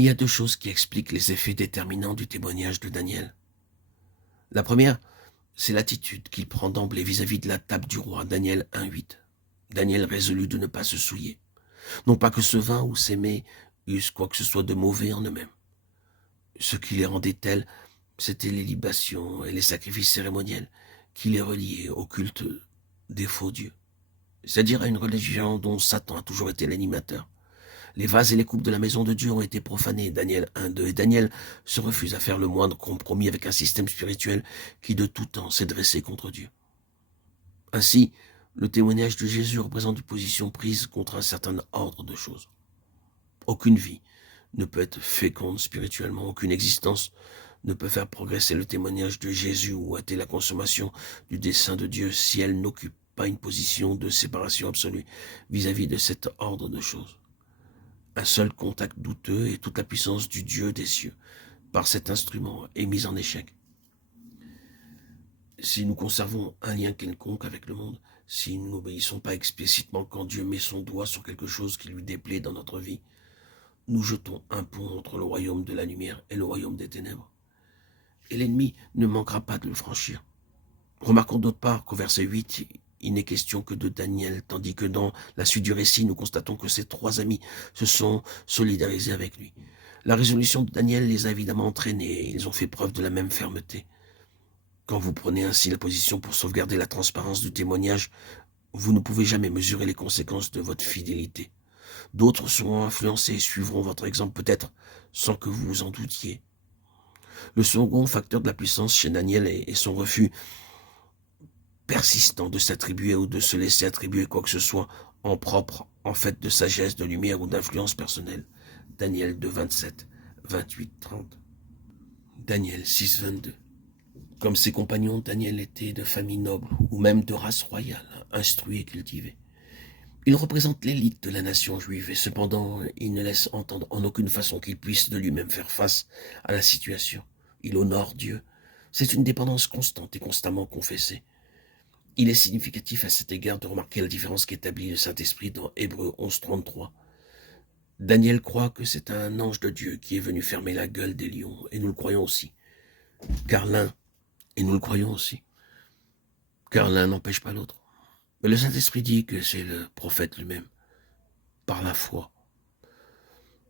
Il y a deux choses qui expliquent les effets déterminants du témoignage de Daniel. La première, c'est l'attitude qu'il prend d'emblée vis-à-vis de la table du roi, Daniel 1,8. Daniel résolut de ne pas se souiller. Non pas que ce vin ou ces mets eussent quoi que ce soit de mauvais en eux-mêmes. Ce qui les rendait tels, c'étaient les libations et les sacrifices cérémoniels qui les reliaient au culte des faux dieux, c'est-à-dire à une religion dont Satan a toujours été l'animateur. Les vases et les coupes de la maison de Dieu ont été profanés, Daniel 1,2, et Daniel se refuse à faire le moindre compromis avec un système spirituel qui de tout temps s'est dressé contre Dieu. Ainsi, le témoignage de Jésus représente une position prise contre un certain ordre de choses. Aucune vie ne peut être féconde spirituellement, aucune existence ne peut faire progresser le témoignage de Jésus ou hâter la consommation du dessein de Dieu si elle n'occupe pas une position de séparation absolue vis-à-vis de cet ordre de choses. Un seul contact douteux et toute la puissance du Dieu des cieux par cet instrument est mise en échec. Si nous conservons un lien quelconque avec le monde, si nous n'obéissons pas explicitement quand Dieu met son doigt sur quelque chose qui lui déplaît dans notre vie, nous jetons un pont entre le royaume de la lumière et le royaume des ténèbres. Et l'ennemi ne manquera pas de le franchir. Remarquons d'autre part qu'au verset 8, il n'est question que de Daniel, tandis que dans la suite du récit, nous constatons que ses trois amis se sont solidarisés avec lui. La résolution de Daniel les a évidemment entraînés et ils ont fait preuve de la même fermeté. Quand vous prenez ainsi la position pour sauvegarder la transparence du témoignage, vous ne pouvez jamais mesurer les conséquences de votre fidélité. D'autres seront influencés et suivront votre exemple peut-être sans que vous vous en doutiez. Le second facteur de la puissance chez Daniel est son refus persistant de s'attribuer ou de se laisser attribuer quoi que ce soit en propre, en fait de sagesse, de lumière ou d'influence personnelle. Daniel 2, 27, 28, 30. Daniel 6, 22. Comme ses compagnons, Daniel était de famille noble ou même de race royale, instruit et cultivé. Il représente l'élite de la nation juive et cependant, il ne laisse entendre en aucune façon qu'il puisse de lui-même faire face à la situation. Il honore Dieu. C'est une dépendance constante et constamment confessée. Il est significatif à cet égard de remarquer la différence qu'établit le Saint-Esprit dans Hébreux 11, 33. Daniel croit que c'est un ange de Dieu qui est venu fermer la gueule des lions, et nous le croyons aussi. Car l'un, et nous le croyons aussi, car l'un n'empêche pas l'autre. Mais le Saint-Esprit dit que c'est le prophète lui-même, par la foi.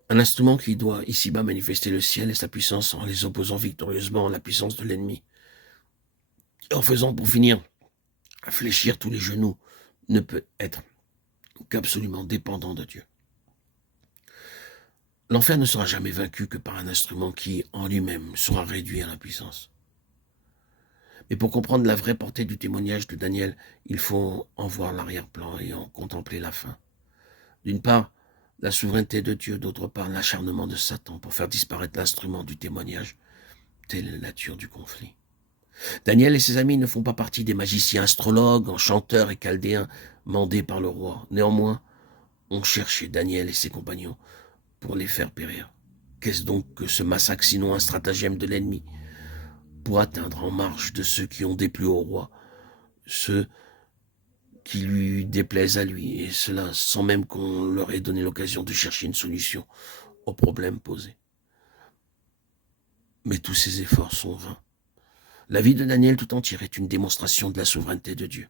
Un instrument qui doit ici-bas manifester le ciel et sa puissance en les opposant victorieusement à la puissance de l'ennemi. En faisant, pour finir, fléchir tous les genoux, ne peut être qu'absolument dépendant de Dieu. L'enfer ne sera jamais vaincu que par un instrument qui, en lui-même, sera réduit à l'impuissance. Mais pour comprendre la vraie portée du témoignage de Daniel, il faut en voir l'arrière-plan et en contempler la fin. D'une part, la souveraineté de Dieu, d'autre part, l'acharnement de Satan pour faire disparaître l'instrument du témoignage. Telle est la nature du conflit. Daniel et ses amis ne font pas partie des magiciens astrologues, enchanteurs et chaldéens mandés par le roi. Néanmoins, on cherchait Daniel et ses compagnons pour les faire périr. Qu'est-ce donc que ce massacre sinon un stratagème de l'ennemi pour atteindre en marge de ceux qui ont déplu au roi, ceux qui lui déplaisent à lui, et cela sans même qu'on leur ait donné l'occasion de chercher une solution au problème posé. Mais tous ces efforts sont vains. La vie de Daniel tout entière est une démonstration de la souveraineté de Dieu.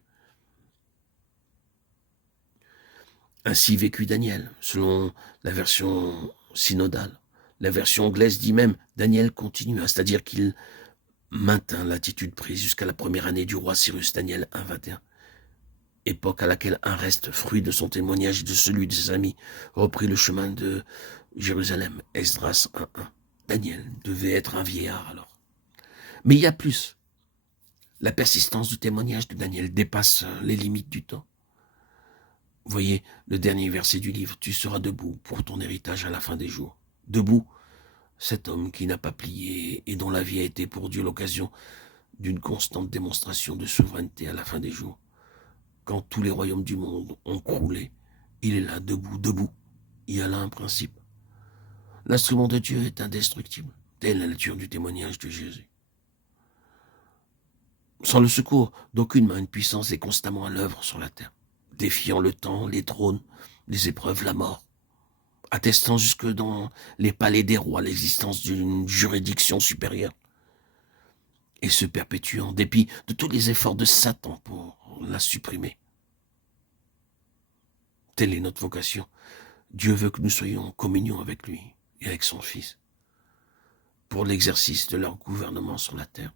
Ainsi vécut Daniel, selon la version synodale. La version anglaise dit même « Daniel continua », c'est-à-dire qu'il maintint l'attitude prise jusqu'à la première année du roi Cyrus, Daniel 1, 21. Époque à laquelle un reste, fruit de son témoignage et de celui de ses amis, reprit le chemin de Jérusalem, Esdras 1, 1. Daniel devait être un vieillard alors. Mais il y a plus. La persistance du témoignage de Daniel dépasse les limites du temps. Voyez le dernier verset du livre, tu seras debout pour ton héritage à la fin des jours. Debout, cet homme qui n'a pas plié et dont la vie a été pour Dieu l'occasion d'une constante démonstration de souveraineté à la fin des jours. Quand tous les royaumes du monde ont croulé, il est là, debout, debout. Il y a là un principe. L'instrument de Dieu est indestructible. Telle est la nature du témoignage de Jésus. Sans le secours d'aucune main, une puissance est constamment à l'œuvre sur la terre, défiant le temps, les trônes, les épreuves, la mort. attestant jusque dans les palais des rois l'existence d'une juridiction supérieure, et se perpétue en dépit de tous les efforts de Satan pour la supprimer. Telle est notre vocation. Dieu veut que nous soyons en communion avec lui et avec son Fils pour l'exercice de leur gouvernement sur la terre.